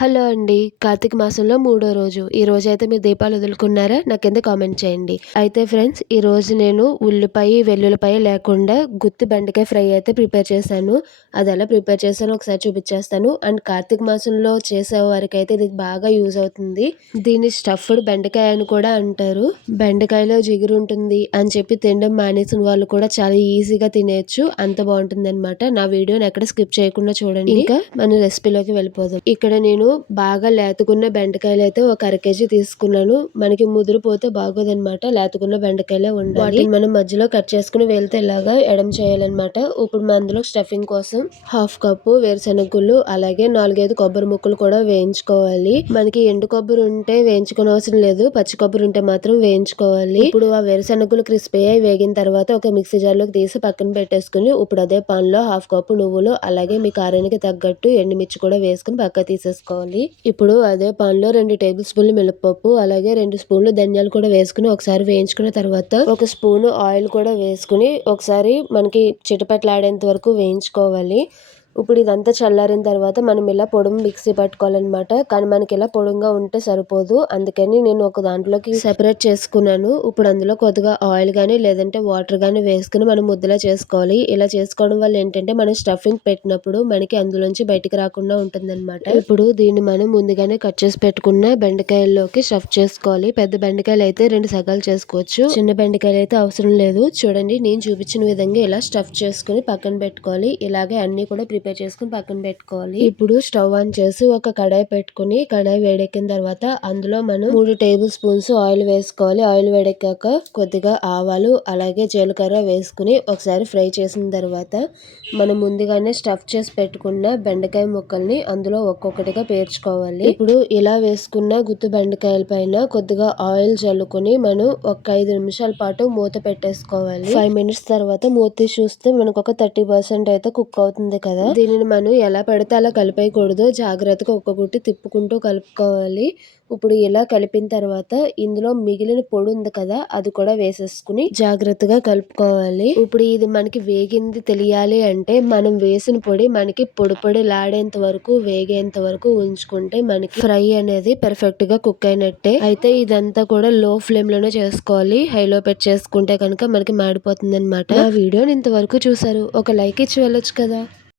Hello అండి. కార్తీక మాసంలో మూడో రోజు. ఈ రోజైతే మీరు దీపాలు వదులుకున్నారా? నా కింద కామెంట్ చేయండి. అయితే ఫ్రెండ్స్, ఈరోజు నేను ఉల్లిపాయ, వెల్లుల్లిపాయ లేకుండా గుత్తి బెండకాయ ఫ్రై అయితే ప్రిపేర్ చేశాను. అది ఎలా ప్రిపేర్ చేశానో ఒకసారి చూపించేస్తాను. అండ్ కార్తీక మాసంలో చేసే వారికైతే ఇది బాగా యూజ్ అవుతుంది. దీన్ని స్టఫ్డ్ బెండకాయ అని కూడా అంటారు. బెండకాయలో జిగురు ఉంటుంది అని చెప్పి తినడం మానేసిన వాళ్ళు కూడా చాలా ఈజీగా తినేయచ్చు. అంత బాగుంటుందన్నమాట. నా వీడియోని ఎక్కడ స్కిప్ చేయకుండా చూడండి. ఇంకా మన రెసిపీలోకి వెళ్ళిపోదాం. ఇక్కడ నేను బాగా లేతగున్న బెండకాయలు అయితే ఒక అర కేజీ తీసుకున్నాను. మనకి ముదిరిపోతే బాగోదన్నమాట. లేతగున్న బెండకాయలే ఉండాలి. వాటిని మనం మధ్యలో కట్ చేసుకుని వేలితో ఇలాగా ఎడం చేయాలన్నమాట. ఇప్పుడు మనం అందులో స్టఫింగ్ కోసం హాఫ్ కప్పు వేరుశనగుళ్ళు, అలాగే 4-5 కొబ్బరి ముక్కలు కూడా వేయించుకోవాలి. మనకి ఎండు కొబ్బరి ఉంటే వేయించుకునే అవసరం లేదు. పచ్చి కొబ్బరి ఉంటే మాత్రం వేయించుకోవాలి. ఇప్పుడు ఆ వేరుశనగులు క్రిస్పీ అయి వేగిన తర్వాత ఒక మిక్సీ జార్లోకి తీసి పక్కన పెట్టేసుకుని ఇప్పుడు అదే పాన్ లో హాఫ్ కప్పు నువ్వులు, అలాగే మీ కారానికి తగ్గట్టు ఎండుమిర్చి కూడా వేసుకుని పక్క తీసేసుకోవాలి. ఇప్పుడు అదే పాన్ లో 2 టేబుల్ స్పూన్లు మినపప్పు, అలాగే 2 స్పూన్లు ధనియాలు కూడా వేసుకుని ఒకసారి వేయించుకున్న తర్వాత ఒక స్పూన్ ఆయిల్ కూడా వేసుకుని ఒకసారి మనకి చిటపట్లాడేంత వరకు వేయించుకోవాలి. ఇప్పుడు ఇదంతా చల్లారిన తర్వాత మనం ఇలా పొడుము మిక్సీ పట్టుకోవాలన్నమాట. కానీ మనకి ఇలా పొడుగా ఉంటే సరిపోదు. అందుకని నేను ఒక దాంట్లోకి సెపరేట్ చేసుకున్నాను. ఇప్పుడు అందులో కొద్దిగా ఆయిల్ గానీ లేదంటే వాటర్ గానీ వేసుకుని మనం ముద్దలా చేసుకోవాలి. ఇలా చేసుకోవడం వల్ల ఏంటంటే మనం స్టఫింగ్ పెట్టినప్పుడు మనకి అందులోంచి బయటికి రాకుండా ఉంటుందన్నమాట. ఇప్పుడు దీన్ని మనం ముందుగానే కట్ చేసి పెట్టుకున్న బెండకాయల్లోకి స్టఫ్ చేసుకోవాలి. పెద్ద బెండకాయలు అయితే 2 సగాలు చేసుకోవచ్చు. చిన్న బెండకాయలు అయితే అవసరం లేదు. చూడండి, నేను చూపించిన విధంగా ఇలా స్టఫ్ చేసుకుని పక్కన పెట్టుకోవాలి. ఇలాగే అన్ని కూడా ప్రిపేర్ చేసుకుని పక్కన పెట్టుకోవాలి. ఇప్పుడు స్టవ్ ఆన్ చేసి ఒక కడాయి పెట్టుకుని కడాయి వేడెక్కిన తర్వాత అందులో మనం 3 టేబుల్ స్పూన్స్ ఆయిల్ వేసుకోవాలి. ఆయిల్ వేడెక్కాక కొద్దిగా ఆవాలు, అలాగే జీలకర్ర వేసుకుని ఒకసారి ఫ్రై చేసిన తర్వాత మనం ముందుగానే స్టఫ్ చేసి పెట్టుకున్న బెండకాయ ముక్కల్ని అందులో ఒక్కొక్కటిగా పేర్చుకోవాలి. ఇప్పుడు ఇలా వేసుకున్న గుత్తి బెండకాయల పైన కొద్దిగా ఆయిల్ చల్లుకొని మనం ఒక 5 నిమిషాల పాటు మూత పెట్టేసుకోవాలి. 5 మినిట్స్ తర్వాత మూత తీసి చూస్తే మనకు ఒక 30% అయితే కుక్ అవుతుంది కదా. దీనిని మనం ఎలా పడితే అలా కలిపేయకూడదు. జాగ్రత్తగా ఒక్కొక్కటి తిప్పుకుంటూ కలుపుకోవాలి. ఇప్పుడు ఇలా కలిపిన తర్వాత ఇందులో మిగిలిన పొడి ఉంది కదా, అది కూడా వేసేసుకుని జాగ్రత్తగా కలుపుకోవాలి. ఇప్పుడు ఇది మనకి వేగింది తెలియాలి అంటే మనం వేసిన పొడి మనకి పొడి లాడేంత వరకు వేగేంత వరకు ఉంచుకుంటే మనకి ఫ్రై అనేది పర్ఫెక్ట్ గా కుక్ అయినట్టే. అయితే ఇదంతా కూడా లో ఫ్లేమ్ లోనే చేసుకోవాలి. హైలో పెట్టి చేసుకుంటే కనుక మనకి మాడిపోతుంది అనమాట. ఆ వీడియోని ఇంతవరకు చూసారు, ఒక లైక్ ఇచ్చి వెళ్ళొచ్చు కదా.